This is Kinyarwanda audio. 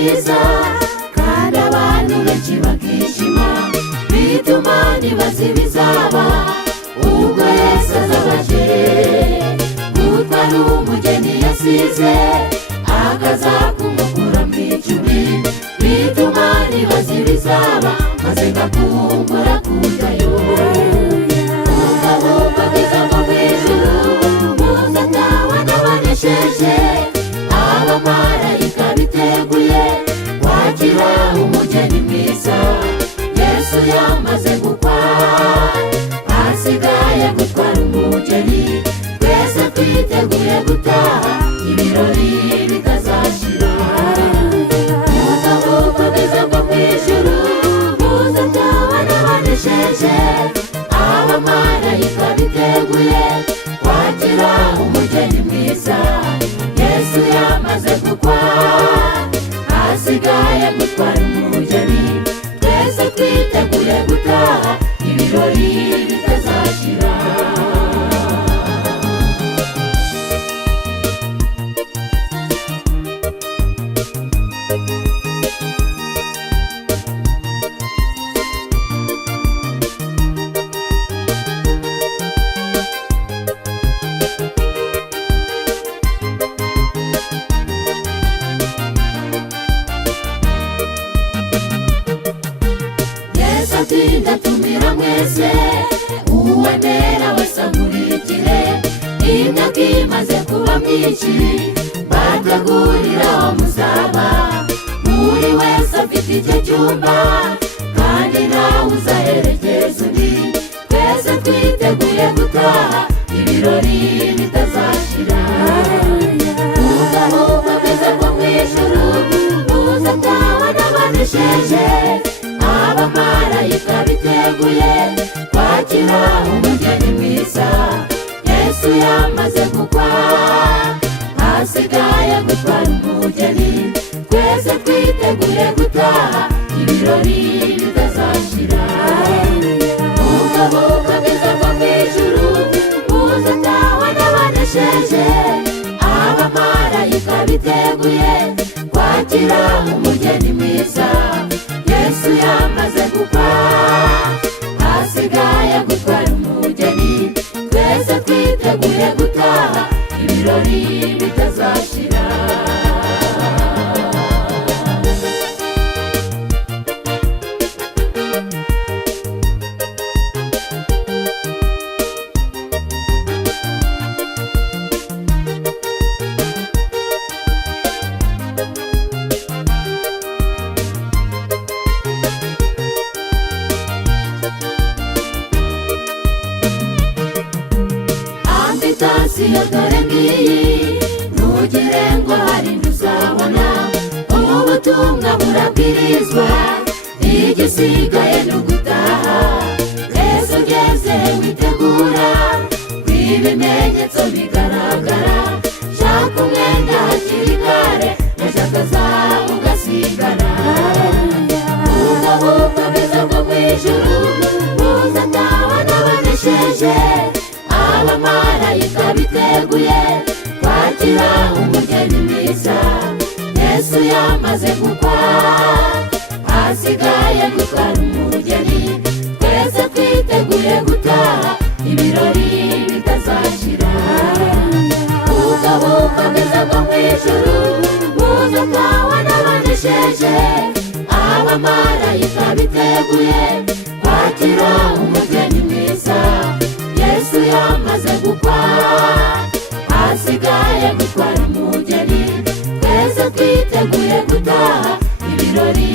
byiza kandi abantu benshi bakishima, bituma nibaza ibizaba ubwo Yesu azaba aje gutwara umugeni yasize, akaza kumukura mu icumbi. Bituma nibaza ibizaba maze ngakumbura kujyayo. Umugabo bageza mu ijuru muzatawa n'abanesheje, abamarayika biteguye kwakira umugeni mwiza. Yesu yamaze gukwa, hasigaye gutwara umugeni. Twese twiteguye gutaha, ibirori bitazashira. Umugabo bageza mu ijuru muzatawa n'abanesheje, abamarayika biteguye kwakira umugeni mwiza. Yesu yamaze gukwa, hasigaye gutwara umugeni. Twese twiteguye gutaha, ibirori bitazashira. Ndatumira mwese uwemera wese ankurikire. Imyaka imaze kuba myinshi bategurira aho muzaba, buri wese afite icyo cyumba kandi nawe uzaherekeza undi. Twese twiteguye gutaha, ibirori bitazashira. Umugabo bageze mu ijuru muzatawa n'abanesheje, abamarayika biteguye kwakira umugeni mwiza. Yesu yamaze gukwa, hasigaye gutwara umugeni. Twese twiteguye gutaha, ibirori bitazashira. Umugabo bageze mu ijuru muzatawa n'abanesheje, abamarayika biteguye kwakira umugeni mwiza. Yesu yamaze gukwa, hasigaye gutwara umugeni. Twese twiteguye gutaha, ibirori bitazashira. Iyo dore ngiyi ntugire ngo hari ntuzabona, ubutumwa burabwirizwa, igisigaye ni ugutaha. Yesu ugeze witegura, ibimenyetso bigaragara. Shaka umwenda hakiri kare, ntashakaza ugasigara. Umugabo bageze mu ijuru muzatawa n'abanesheje, abamarayika biteguye kwakira umugeni mwiza. Yesu yamaze gukwa, hasigaye gutwara umugeni. Twese twiteguye gutaha, ibirori bitazashira. Umugabo bageze mu ijuru muzatawa n'abanesheje, abamarayika biteguye kwakira umugeni mwiza. Yesu yamaze gukwa, hasigaye gutwara umugeni. Twese twiteguye gutaha, ibirori